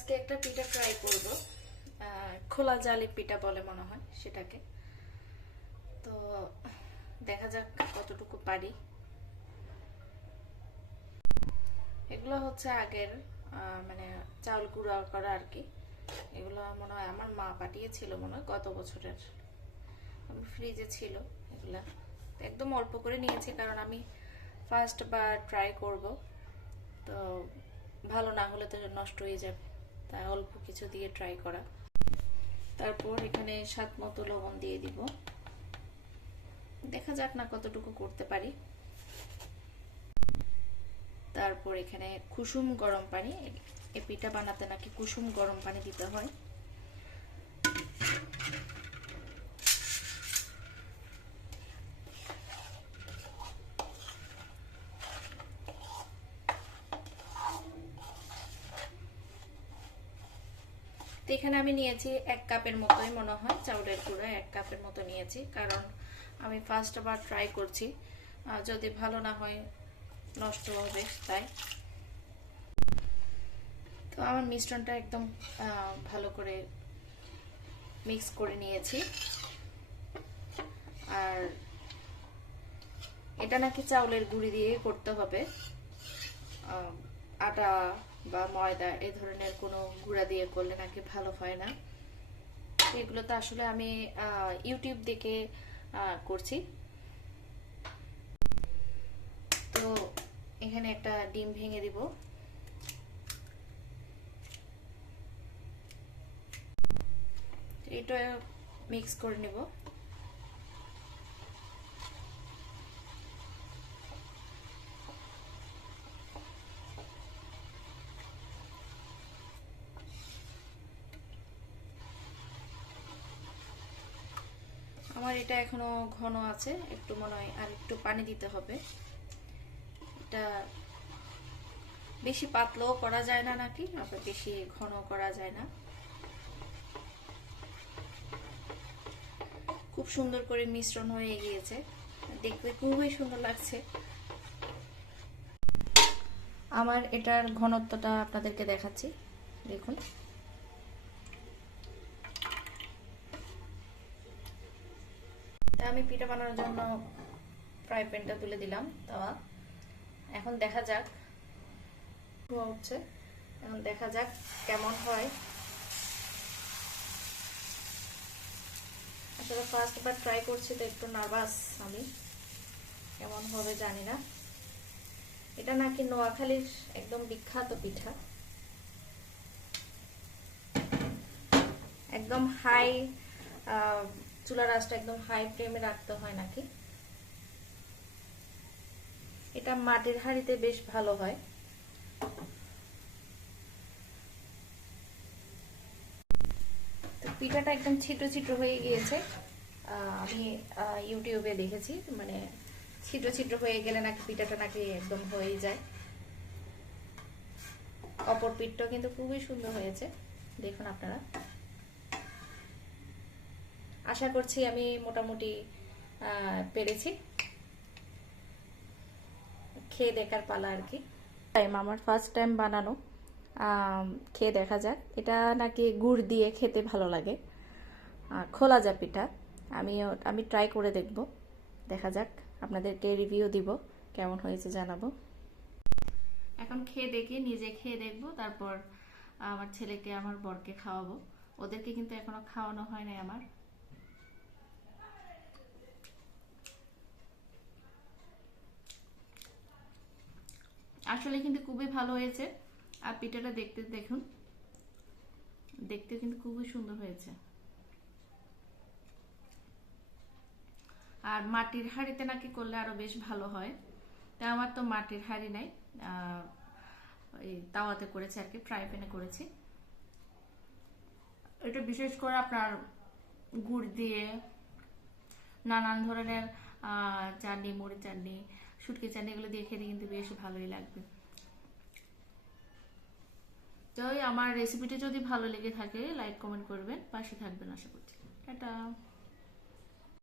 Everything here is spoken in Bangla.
আজকে একটা পিঠা ট্রাই করব। খোলা জালি পিঠা বলে মনে হয় সেটাকে। তো দেখা যাক কতটুকু পারি। এগুলো হচ্ছে আগের মানে চাউল গুঁড়া করা আর কি। এগুলো মনে হয় আমার মা পাঠিয়েছিল, মনে হয় গত বছরের। আমি ফ্রিজে ছিল এগুলা, একদম অল্প করে নিয়েছি কারণ আমি ফার্স্ট বার ট্রাই করব। তো ভালো না হলে তো নষ্ট হয়ে যাবে, তাই অল্প কিছু দিয়ে ট্রাই করা। তারপর এখানে স্বাদ মতো লবণ দিয়ে দিব। দেখা যাক না কতটুকু করতে পারি। তারপর এখানে কুসুম গরম পানি, এই পিঠা বানাতে নাকি কুসুম গরম পানি দিতে হয়। তো এখানে আমি নিয়েছি 1 কাপের মতোই মনে হয়, চাউলের গুঁড়া 1 কাপের মতো নিয়েছি, কারণ আমি ফার্স্ট বার ট্রাই করছি। যদি ভালো না হয় নষ্ট হবে তাই। তো আমার মিশ্রণটা একদম ভালো করে মিক্স করে নিয়েছি। আর এটা নাকি চাউলের গুঁড়ি দিয়ে করতে হবে, আটা বা ময়দা এই ধরনের কোনো গুঁড়া দিয়ে করলে নাকি ভালো হয় না। এগুলো তো আসলে আমি ইউটিউব দেখে করছি। তো এখানে একটা ডিম ভেঙে দিব। এটা মিক্স করে নেব। আমার এটা এখনো ঘন আছে, একটু মনে হয় আর একটু পানি দিতে হবে। এটা বেশি পাতলাও করা যায় না নাকি, আবার বেশি ঘন করা যায় না। খুব সুন্দর করে মিশ্রণ হয়ে গিয়েছে, দেখতে খুবই সুন্দর লাগছে। আমার এটার ঘনত্বটা আপনাদেরকে দেখাচ্ছি, দেখুন। আমি পিঠা বানানোর জন্য ফ্রাই প্যানটা তুলে দিলাম তাওয়া। এখন দেখা যাক হচ্ছে, এখন দেখা যাক কেমন হয়। আসলে ফার্স্ট বার ট্রাই করছি তো একটু নার্ভাস আমি, কেমন হবে জানি না। এটা নাকি নোয়াখালীর একদম বিখ্যাত পিঠা। একদম হাই চুলার আঁচটা একদম হাই ফ্লেমে রাখতে হয় নাকি। এটা মাটির হাঁড়িতে বেশ ভালো হয়। তো পিঠাটা একদম ছিদ্র ছিদ্র হয়ে গিয়েছে। আমি ইউটিউবে দেখেছি, মানে ছিদ্র ছিদ্র হয়ে গেলে নাকি পিঠাটা নাকি একদম হয়ে যায়। অপর পিঠটাও কিন্তু খুবই সুন্দর হয়েছে, দেখুন আপনারা। আশা করছি আমি মোটামুটি পেরেছি। খেয়ে দেখার পালা আর কি। আমার ফার্স্ট টাইম বানানো, খেয়ে দেখা যাক। এটা নাকি গুড় দিয়ে খেতে ভালো লাগে, খোলা যা পিঠা। আমি ট্রাই করে দেখব, দেখা যাক। আপনাদেরকে রিভিউ দিব, কেমন হয়েছে জানাবো। এখন খেয়ে দেখি, নিজে খেয়ে দেখবো, তারপর আমার ছেলেকে আমার বরকে খাওয়াবো। ওদেরকে কিন্তু এখনো খাওয়ানো হয় নাই আমার। আসলে কিন্তু খুবই ভালো হয়েছে। আর পিঠাটা দেখতে দেখুন, দেখতে কিন্তু খুবই সুন্দর হয়েছে। আর মাটির হাঁড়িতে নাকি করলে আরো বেশ ভালো হয়। তা আমার তো মাটির হাঁড়ি নাই, এই তাওয়াতে করেছি আর কি, ফ্রাই প্যানে করেছি। এটা বিশেষ করে আপনার গুড় দিয়ে নানান ধরনের চাটনি, মুড়ি চাটনি, শুটকি চাটনি, এগুলো দিয়ে খেতে কিন্তু বেশ ভালোই লাগবে। তো আমার রেসিপিটি যদি ভালো লেগে থাকে লাইক কমেন্ট করবেন, পাশে থাকবেন আশা করছি। টাটা।